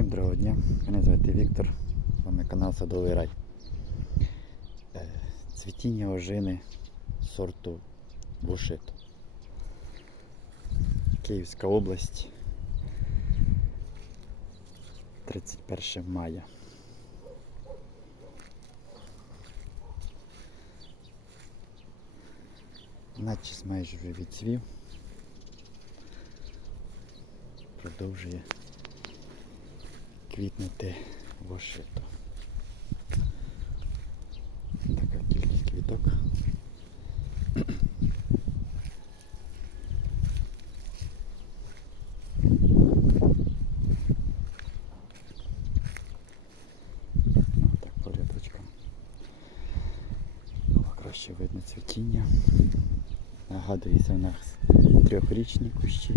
Всім доброго дня, мене звати Віктор, з вами канал Садовий Рай. Е, Цвітіння ожини сорту Бушито. Київська область. 31 мая. Начіс майже вже відцвів. Продовжує квітнути вошито. Така кількість квіток. Так, по рядочкам. Було краще видно цвітіння. Нагадує, це в нас трьохрічні кущі.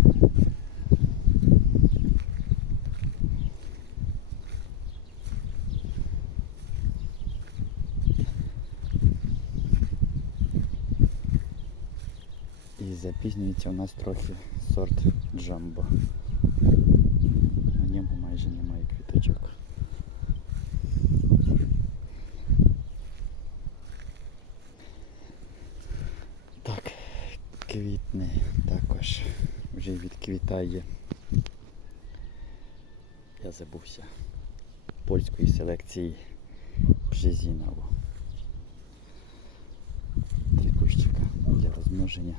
Запізнюється у нас трохи сорт джамбо. На ньому майже немає квіточок. Так, квітне також вже відквітає. Я забувся польської селекції Бжезінову. Три кущика для розмноження.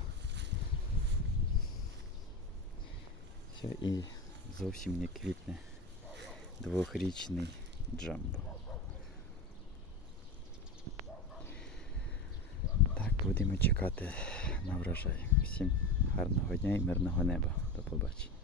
Все, і зовсім не квітне двохрічний джамбо. Так, будемо чекати на врожай. Всім гарного дня і мирного неба. До побачення.